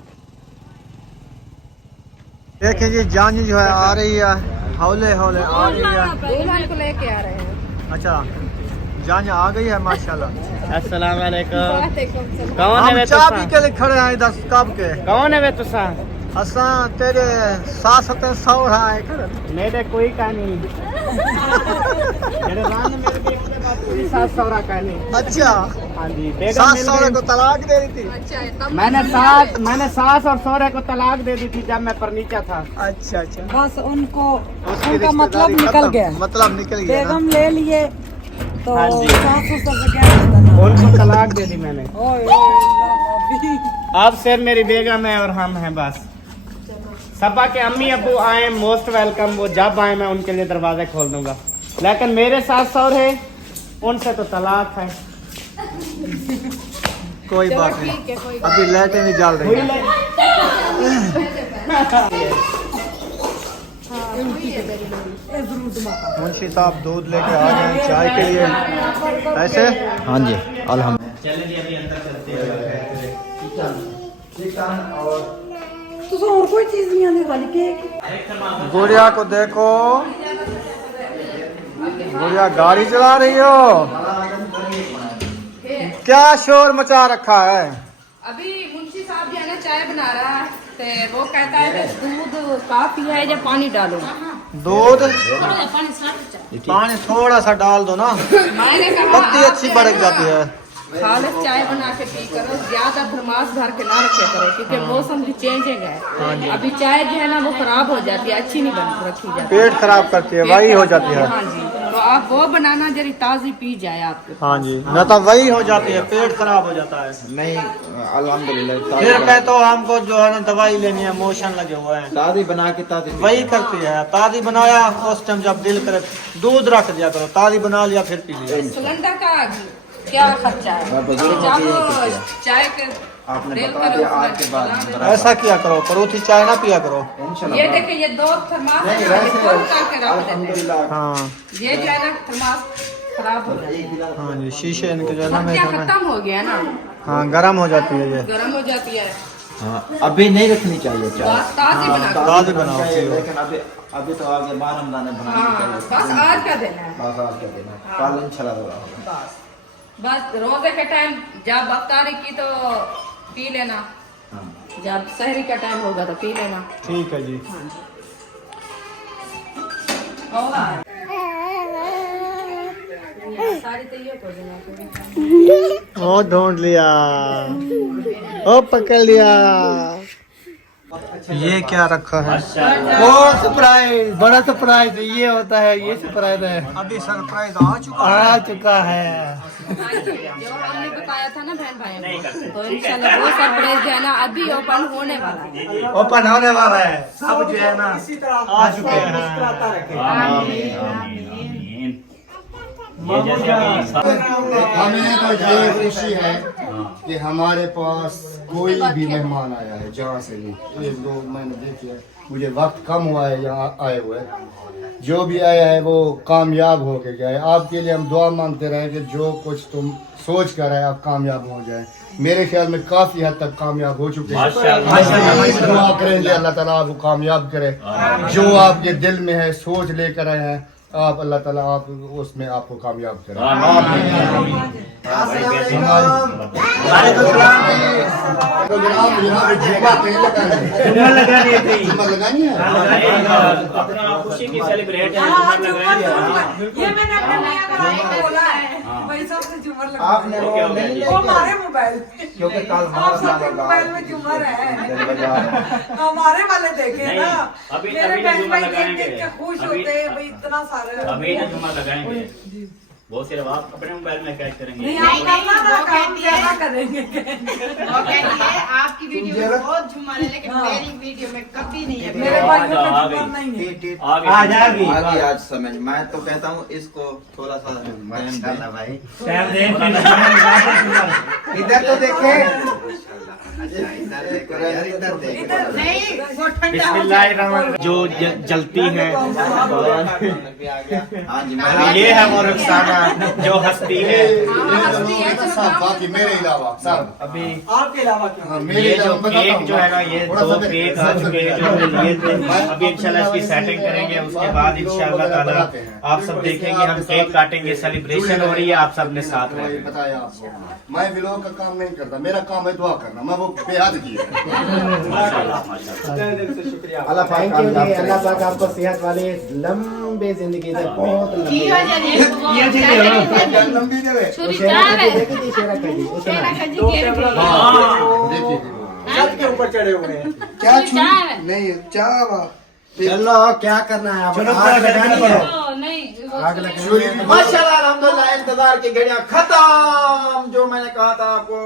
देखिए जी जान जो है आ रही है, हौले हौले आ रही है। दुल्हन को लेके आ रहे हैं। अच्छा जान आ गई है माशाल्लाह। अस्सलाम वालेकुम। वालेकुम सलाम। कौन है हम वे चाय पी तुसा? के लिए खड़े हैं इधर कब के। कौन है वे तुसा? असा तेरे सास ते सौरा है। मेरे कोई का नहीं। मेरे रान ने मेरे देख के बात पूरी सास सौरा का नहीं। अच्छा हाँ जी, बेगम सास मिल सौरे गई। को तलाक दे रही थी। अच्छा है, तब मैंने सास और सौरे को तलाक दे दी थी जब मैं परनीचा था। अच्छा अच्छा बस उनको उसकी उनका मतलब रिश्तेदारी निकल खत्म। गया, मतलब निकल गया ना। बेगम ले लिए तो हाँ जी। सास ससुर से क्या रिश्ता था? उनको तलाक दे दी मैंने। ओए, ओए, अब सिर्फ मेरी बेगम है और हम हैं बस। सबा के अम्मी अबू आए मोस्ट वेलकम, वो जब आए मैं उनके लिए दरवाजे खोल दूंगा। लेकिन मेरे सास सौरे उनसे तो तलाक है। कोई बात नहीं, अभी लाइटें नहीं जल रही हैं। मुंशी साहब दूध लेके आ गए हैं चाय के लिए। ऐसे हाँ जी अल्हम्दुलिल्लाह। चले जी अभी अंदर चलते हैं। तो और कोई चीज नहीं आने वाली केक। गुड़िया को देखो, गुड़िया गाड़ी चला रही हो, क्या शोर मचा रखा है। अभी मुंशी साहब जो है ना चाय बना रहा है, तो वो कहता है कि दूध काफी है या पानी डालो। दूध पानी पानी थोड़ा सा डाल दो ना, मैंने कहा पत्ती अच्छी बढ़ जाती है। खालिश चाय बना के पी करो, ज्यादा थर्मास भर के ना रखे करो, क्योंकि मौसम भी चेंजिंग है। अभी चाय जो है ना वो खराब हो जाती है, अच्छी नहीं बन रखी जाती। पेट खराब करती है, वही हो जाती है। हाँ जी, तो आप वो बनाना जरी ताजी पी जाए आपको। हाँ जी, न तो वही हो जाती है, पेट खराब हो जाता है। नहीं अल्हम्दुलिल्लाह फिर कहे तो हमको जो है ना दवाई लेनी है, मोशन लगे हुए हैं, ताज़ी बना के ताज़ी वही करती है। ताज़ी बनाया उस टाइम जब दिल करे दूध रख दिया करो, ताज़ी बना लिया फिर पी लिया। सिलेंडर का क्या खर्चा है? बुजुर्गों की यही करते हैं। चाय के आपने दिल बता करे दिया उसमें आज के बाद डालना। ऐसा किया करो, परोठी चाय ना पिया करो। इंशाल्लाह ये देखिए, ये दो थर्मास है ना, ये खोल करके रख देते अल्हम्दुलिल्लाह हाँ हैं। ये जो है ना थर्मास खराब हो जाती है। हाँ जी, शीशे इनके जो है ना क्या में खत्म हो गया ना, हाँ गर्म हो जाती है ये। गर्म हो जाती है। हाँ अभी नहीं रखनी चाहिए चाय बस ताजी बना के। ताज़ी बनाओ चाहिए, लेकिन अभी तो आगे बार रमजान है बनानी हाँ, चाहिए। बस आज का दिन है। बस आज के दिन है, कल इंशाल्लाह। बस रोजे के टाइम जब अफ्तारी की तो पी लेना, जब सहरी का टाइम होगा तो पी लेना। ठीक है जी। सारी तैयार कर देना। ओ ढूंढ लिया, ओ पकड़ लिया। ये क्या रखा है? वो सरप्राइज, बड़ा सरप्राइज ये होता है, ये सरप्राइज है, अभी सरप्राइज आ चुका है। जो हमने बताया था ना बहन भाई को, तो इंशाल्लाह वो सरप्राइज जो है ना अभी ओपन होने वाला है। ओपन होने वाला है, सब जो है ना आ चुके हमें तो ये खुशी है कि हमारे पास कोई भी मेहमान आया है, जहाँ से भी 1-2 महीने देखिए, मुझे वक्त कम हुआ है यहाँ आए हुए। जो भी आया है वो कामयाब हो के गया है। आपके लिए हम दुआ मांगते रहे कि जो कुछ तुम सोच कर आए आप कामयाब हो जाए। मेरे ख्याल में काफी हद तक कामयाब हो चुके हैं। दुआ करेंगे अल्लाह ताला आपको कामयाब करे। जो आपके दिल में है, सोच लेकर आए हैं आप, अल्लाह ताला आप उसमें आपको कामयाब करे। प्रोग्राम यहाँ पे जुम्मा कहीं लगानी है। अपना खुशी की सेलिब्रेट है। ये मैंने अपने मियां का भाई बोला है, भाई सबसे झूमर लगा। आपने वो ले लिया वो हमारे मोबाइल क्योंकि कल आप हमारा सबके मोबाइल में झूमर है, हमारे वाले देखे ना। अभी- मेरे अभी बहन झूमर भाई देख लगाएंगे। देख के खुश अभी- होते हैं, भाई इतना सारा। अभी ना जुम्मा लगाएंगे, वो सिर्फ आप अपने मोबाइल में कैच करेंगे। नहीं आप करना ना, काम ज्यादा करेंगे। वो कहती है आपकी वीडियो में बहुत झूमर है, लेकिन मेरी वीडियो में कभी नहीं है। मेरे भाइयों का आ झूमर गई। नहीं है। आ जाएगी। आगे आज समझ, मैं तो कहता हूँ इसको थोड़ा सा टाइम भाई टाइम दे। इधर तो देखे, इधर देखो यार, इधर देखो। नहीं, वो ठंडा हो बिस्मिल्लाहिर्रहमानिर्रहीम। जो जलती है हाँ जी, ये है वो रुखसाना। जो हस्ती है सब बाकी मेरे अलावा सब अभी आपके अलावा क्या? हाँ, मेरे ये जो अलावा बताता केक हूँ जो है ना, ये थोड़ा सा 2 केक आ चुके हैं जो हमने लिए थे। अभी इंशाल्लाह इसकी सेटिंग करेंगे, उसके बाद इंशाल्लाह ताला आप सब देखेंगे, हम केक काटेंगे, सेलिब्रेशन हो रही है, आप सब ने साथ वही रहेंगे। बताया आपको। मैं व्लॉग का काम नहीं करता, मेरा काम है दुआ करना, मैं वो बेहद की है। शुक्रिया। अल्लाह पाक आपको सेहत वाली लंबी जिंदगी दे। बहुत लंबी लंबी देवे छुरी चार है देखिए छत के ऊपर चढ़े हुए हैं। क्या चार है नहीं चावा चलो क्या करना है? चलो, आग लगानी है। तो नहीं आग लगानी है। माशाल्लाह अल्हम्दुलिल्लाह इंतजार की घड़ियां खत्म। जो मैंने कहा था आपको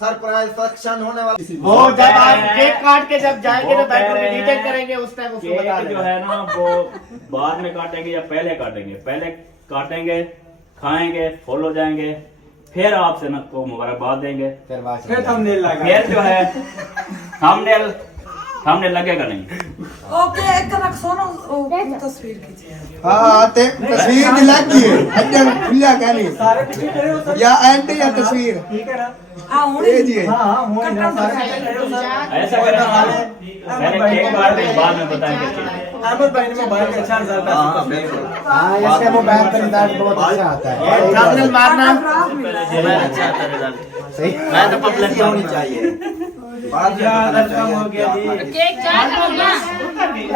सरप्राइज फंक्शन होने वाला वो जब आप केक काट के जब जाएंगे तो बेडरूम में डिटेक्ट करेंगे, उस टाइम उसको बता केक जो देना। है ना वो बाद में काटेंगे या पहले काटेंगे? पहले काटेंगे, खाएंगे, फुल हो जाएंगे, फिर आपसे ना को मुबारकबाद देंगे, फिर थंबनेल लगा। फिर जो है थंबनेल लगेगा नहीं। ओके एक रख सोनो तस्वीर खींचिए। हाँ तस्वीर लगी है अंदर खुला गाली सारे पीछे खड़े हो सब। या एंटी या तस्वीर ठीक है ना? हाँ होने ये जी हाँ होने ना, सारे पीछे खड़े हो सब। ऐसा करें पहले केक काट दें, बाद में बताएंगे चीजें। अहमद भाई ने मोबाइल का अच्छा रिजल्ट हाँ बिल्कुल हाँ, इसका मोबाइल का रिजल्ट बहुत अच्छा आता है। थंबनेल मारना अच्छा आता रिजल्ट सही। मैं तो पब्लिक होनी चाहिए बाद में बताना चाहिए गया जी। केक चार करो ना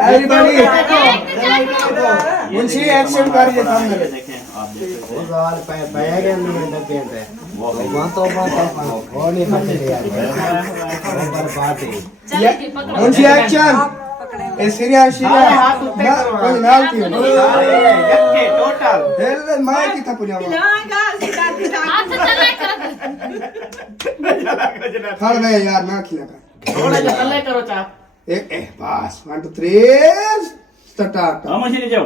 एवरीबॉडी केक चार मुंशी एक्शन करिए सामने देखें आप देखते वो गाल पे गए अंदर पेंट है। वहाँ तो वो नहीं पकड़े यार। वो बर्बाद है। चलो जी पकड़ो मुंशी एक्शन ए सीरियस हाथ ऊपर सीरियस करो। कोई नाल की यक्के टोटल हेल मैं की था पुलिया हाथ से चला कर खड़ गए यार ना खिला का थोड़ा जो तल्ले करो चा। एक बस 1 2 3 स्टार्ट हाँ मशीन जाओ।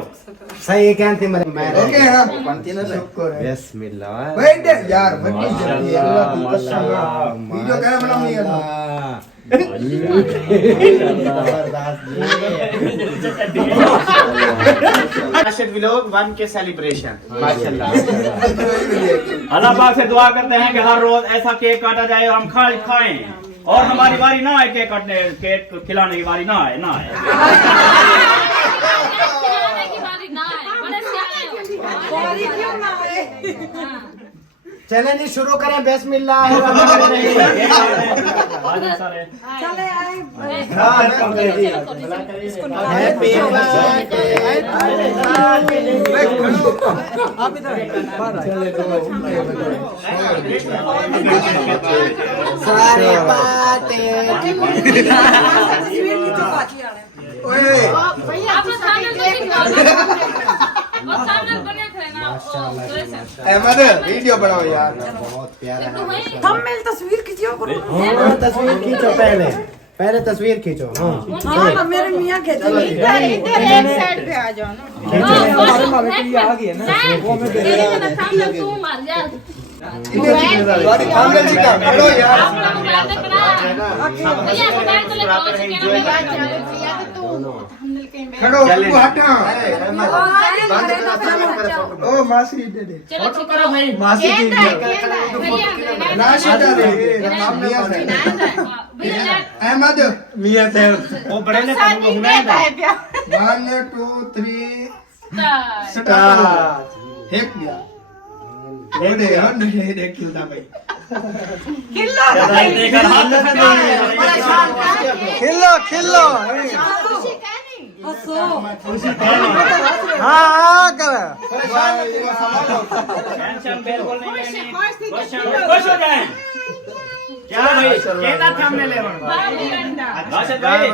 सही कहते मैं ओके हां शुक्र है। बिस्मिल्लाह। वेट यार बड़ी जल्दी अल्लाह की कसम वीडियो कैसे बनाऊंगी यार राशिद व्लॉग 1 के सेलिब्रेशन माशाल्लाह। अल्लाह पाक से दुआ करते हैं कि हर रोज ऐसा केक काटा जाए और हम खाएं और हमारी बारी ना आए केक काटने, केक खिलाने की बारी ना आए खिलाने की बारी ना आए बड़े सियाने हो चलें जी शुरू करें। बिस्मिल्लाह। चले आए हैप्पी सारे बातें तस्वीर खींचो बाकी आ रहे भैया आप सामने तो दिखाओ और सामने बने खड़े ना अहमद वीडियो बनाओ यार बहुत प्यारा है। थंबनेल तस्वीर खींचियो करो हाँ, तस्वीर खींचो पहले तस्वीर खींचो। हाँ हाँ ना मेरे मियाँ कहते हैं इधर एक साइड पे आ जाओ ना सामने तू मार यार सॉरी सामने जी का खड़ो यार भैया मोबाइल तो ले पहुंच के ना खड़ो तू हटा ओ मासी दे दे चलो फोटो करो भाई। मासी जी भैया राशिद दे मियां से भैया अहमद मियां से वो बड़े ने करूंगा हुनैन है। 1 2 3 स्टार्ट स्टार्ट एक गया ओडे ओडे किल्ला भाई खिल्लो हंसो हाँ कर टेंशन बिल्कुल नहीं लेनी, खुश हो जाएं। क्या भाई केता थंबनेल ले राशिद भाई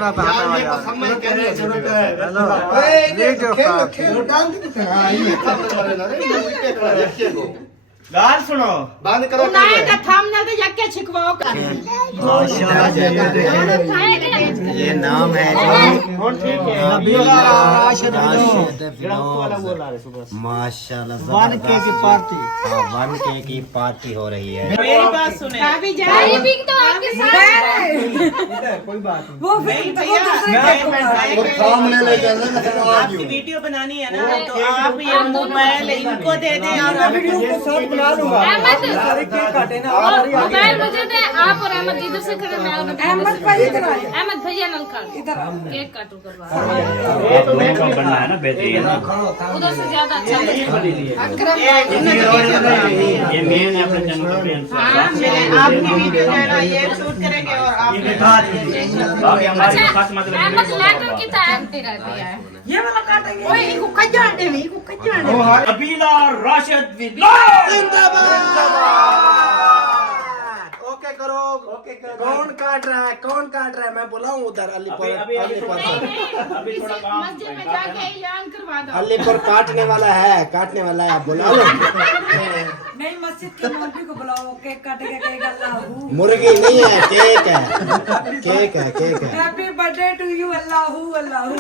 खेलो खेलो डांस की तरह आई गाल सुनो बंद करो ये नाम है माशाल्लाह 1K की पार्टी। हाँ 1K की पार्टी हो रही है। मेरी बात सुने टाइमिंग तो आपके साथ आपकी वीडियो बनानी है ना, तो आप ये मोबाइल इनको दे दें और मोबाइल मुझे दे, आप और अहमद इधर से खड़े, मैं अहमद भैया नल काट इधर केक काटो करवा तो मेकअप बनना है ना, बेहतरीन है। उधर से ज्यादा अच्छा ये मेन है अपने चैनल पे। आपकी वीडियो जो है ना ये शूट करेंगे और आप बाकी हमारी खास मतलब अहमद लेटर की तैयारी रहती है। ये वाला काटेंगे। कबीला राशिद ओके करो। कौन काट रहा है? कौन काट रहा है? मैं बुलाऊं उधर अलीपुर। अभी थोड़ा काम मस्जिद में जाके ऐलान करवा दो। अलीपुर काटने वाला है, काटने वाला है, आप बुला लो। नहीं मस्जिद के मौलवी को बुलाओ, केक काटेगा, कहेगा अल्लाहू। मुर्गी नहीं है, केक है, केक है, केक है। हैप्पी बर्थडे टू यू अल्लाहू अल्लाहू।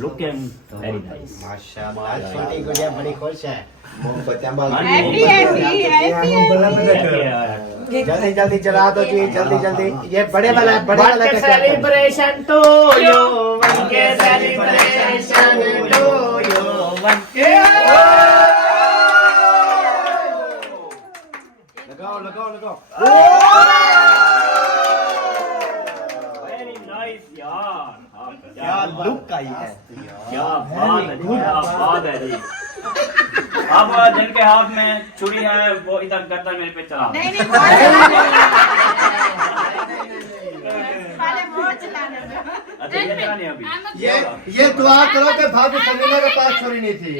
Looking very nice. माशाल्लाह छोटी गुड़िया बड़ी खुश है। जल्दी जल्दी चला दो जी, जल्दी जल्दी। ये बड़े वाला सेलिब्रेशन टू यू, वन के सेलिब्रेशन टू यू, वन के। लगाओ लगाओ लगाओ। वेरी नाइस यार। क्या लुक आई है। क्या बात है, क्या बात है जी। अब जिनके हाथ में छुरी है वो इधर गर्दन मेरे पे चला। अच्छा ये चलानी है अभी। ये दुआ करो कि भाभी समीना के पास छुरी नहीं थी।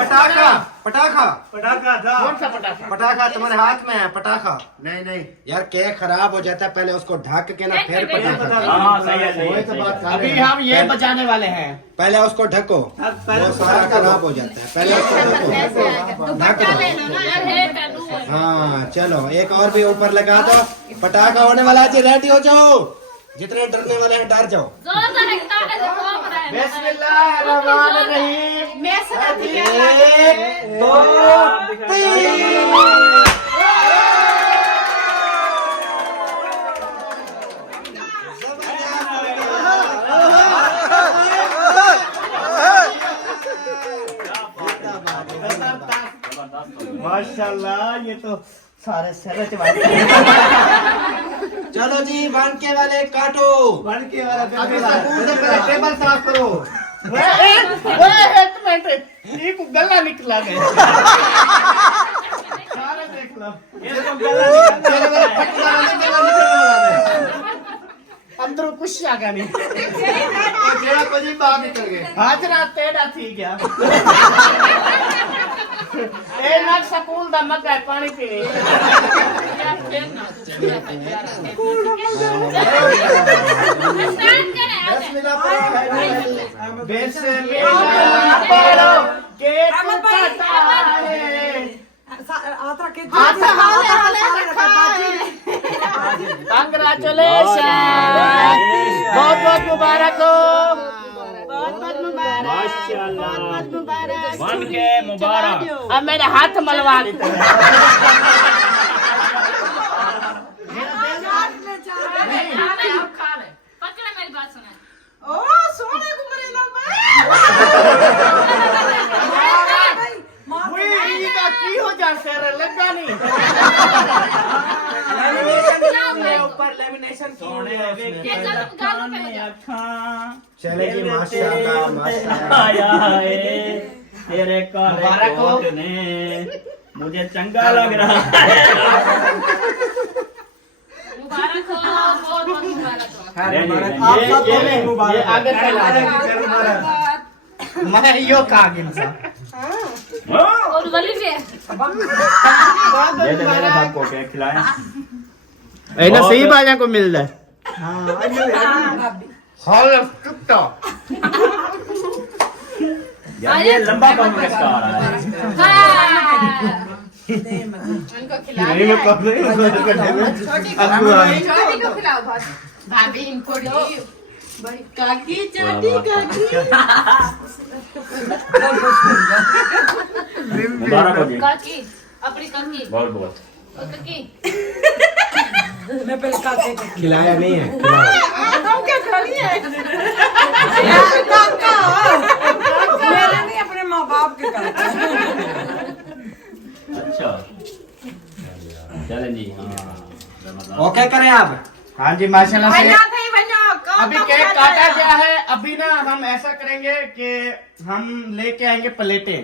पटाखा पटाखा पटाखा था। कौन सा पटाखा? पटाखा तुम्हारे हाथ में है, पटाखा। नहीं नहीं यार, केक खराब हो जाता है, पहले उसको ढक के ना फिर पटाखा। हाँ सही है, सही वही तो है। बात कर अभी रहे हैं। हम ये बजाने वाले हैं। पहले उसको ढको, वो सारा खराब हो जाता है। पहले उसको ढको, ढक दो। हाँ चलो एक और भी ऊपर लगा दो। पटाखा होने वाला है जी, रेडी हो जाओ। जितने डरने वाले हैं डर जाओ। बिस्मिल्लाहिर्रहमानिर्रहीम। मैं सुनाती हूँ। 1 2 3। माशाल्लाह ये तो सारे सरच वाले। चलो जी 1K वाले काटो। 1K वाला टेबल साफ करो। एक मिनट, ये को गला निकला गया। सारे देख लो। ये तो गला निकला। अंदर कुछ आ गया नहीं। जेड़ा पजी बाहर निकल गए। हाजरा तेरा थी क्या? ए ना स्कूल दा मग्गा पानी पीवे। बिस्मिल्लाह पढ़ो के पता है। कंग्रेचुलेशन, बहुत बहुत मुबारक हो। बहुत बहुत मुबारक। माशाल्लाह। बहुत मुबारक। 1K मुबारक। अब मेरे हाथ मलवा देते हैं। पकड़े मेरी बात सुने। ओ सोने को मरे ना की हो जा सर लगा नहीं। ऊपर लेमिनेशन सोने चले जी माशाल्लाह माशाल्लाह। आया है तेरे काले कोट ने मुझे चंगा लग रहा है। मुबारक हो, बहुत बहुत मुबारक हो। ये आगे चला। मैं यो कागिन सा। और वली से ये तो मेरे बाप को केक खिलाएं। ए नसीब आजा को मिल रहा है। हां हॉल ऑफ टिकटॉक। यार ये लंबा कौन किसका आ रहा है? उनको खिला नहीं मैं कब नहीं छोटी को खिलाओ भाभी इनको दो बड़ी काकी चाटी काकी मुबारक हो जी। काकी अपनी काकी बहुत बहुत काकी मैं पहले काके को खिलाया नहीं है, खिलाया। तुम क्या खा रही है मेरे नहीं, अपने माँ बाप के काके। अच्छा चलें जी। हाँ ओके करें आप। हाँ जी माशाल्लाह से अभी केक काटा गया है। अभी ना हम ऐसा करेंगे कि हम लेके आएंगे प्लेटें,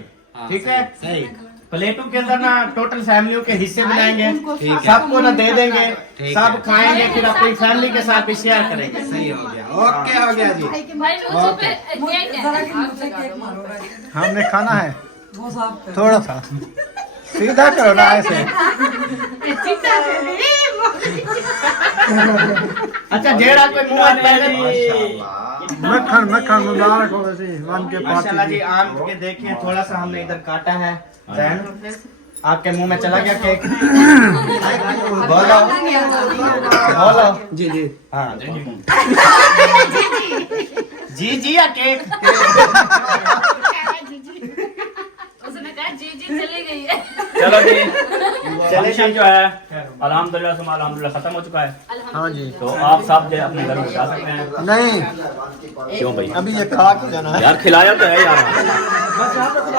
ठीक है? सही। प्लेटों के अंदर ना टोटल फैमिलियों के हिस्से बनाएंगे, ठीक है। सबको ना दे देंगे, ठीक सब है। खाएंगे, फिर अपनी फैमिली के साथ भी शेयर करेंगे। सही हो गया, ओके हो गया जी। भाई ऊंचे पे केक है जरा कि मुझसे केक मारो रे। हमने खाना है वो साफ कर। थोड़ा सा सीधा करो ना ऐसे। अच्छा जेड़ा कोई मुंह हाथ पहले मक्खन मक्खन मुबारक हो वैसे वन के माशाल्लाह जी। पार्टी आम के देखिए थोड़ा सा हमने इधर काटा है, जैन आपके मुंह में चला गया केक। बोलो बोलो जी जी। हाँ जी जी या केक। उसने कहा जी जी चली गई है। चलो जी फंक्शन जो है अल्हम्दुलिल्लाह खत्म हो चुका है। हाँ जी। तो आप सब जो अपने घर में जा सकते हैं। नहीं क्यों भाई? अभी ये खा के जाना है। यार खिलाया तो है यार।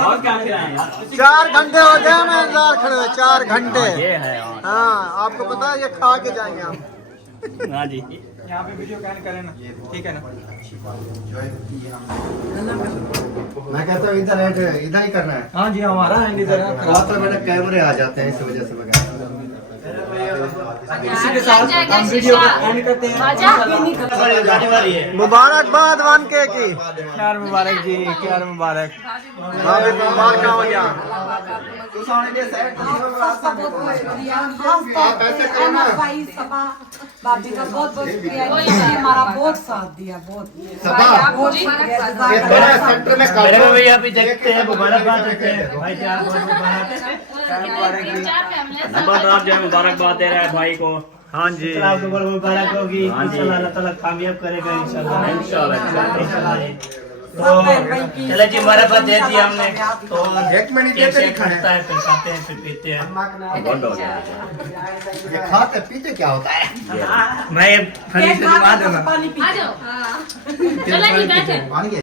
और क्या खिलाएं यार? 4 घंटे हो गए हमें इंतजार खड़े हुए 4 घंटे। ये है हाँ। हाँ आपको पता है ये खा के जाएंगे हम। हाँ जी। यहाँ पे वीडियो कैन करें ना, ठीक है ना? मैं कहता हूँ इधर इधर ही करना है। हाँ जी हमारा है इधर। वहाँ पर मेरे कैमरे आ जाते हैं इस वजह से वगैरह। इसी के साथ हम वीडियो को एंड करते हैं। मुबारकबाद वन के की। यार मुबारक जी, क्या मुबारक। भाभी मुबारक हो गया। भाई सबा भाभी का बहुत बहुत शुक्रिया, इन्होंने हमारा बहुत साथ दिया, बहुत बहुत शुक्रिया। सेंटर में मेरे को भैया अभी देखते हैं मुबारकबाद देते हैं भाई जान बहुत मुबारक। नंबरदार जो है मुबारकबाद दे रहा है भाई को। हाँ जी आपको बहुत मुबारक होगी। हाँ जी। इंशाल्लाह अल्लाह ताला कामयाब करेगा इंशाल्लाह। इंशाल्लाह। तो चले जी मुबारकबाद दे दिया हमने। तो 1 मिनट केक शेक कटता है, फिर खाते हैं, फिर पीते हैं। बहुत हो गया। ये खाते पीते क्या होता है? मैं फली से दिवा दूंगा। आ जाओ चलो जी बैठे। पानी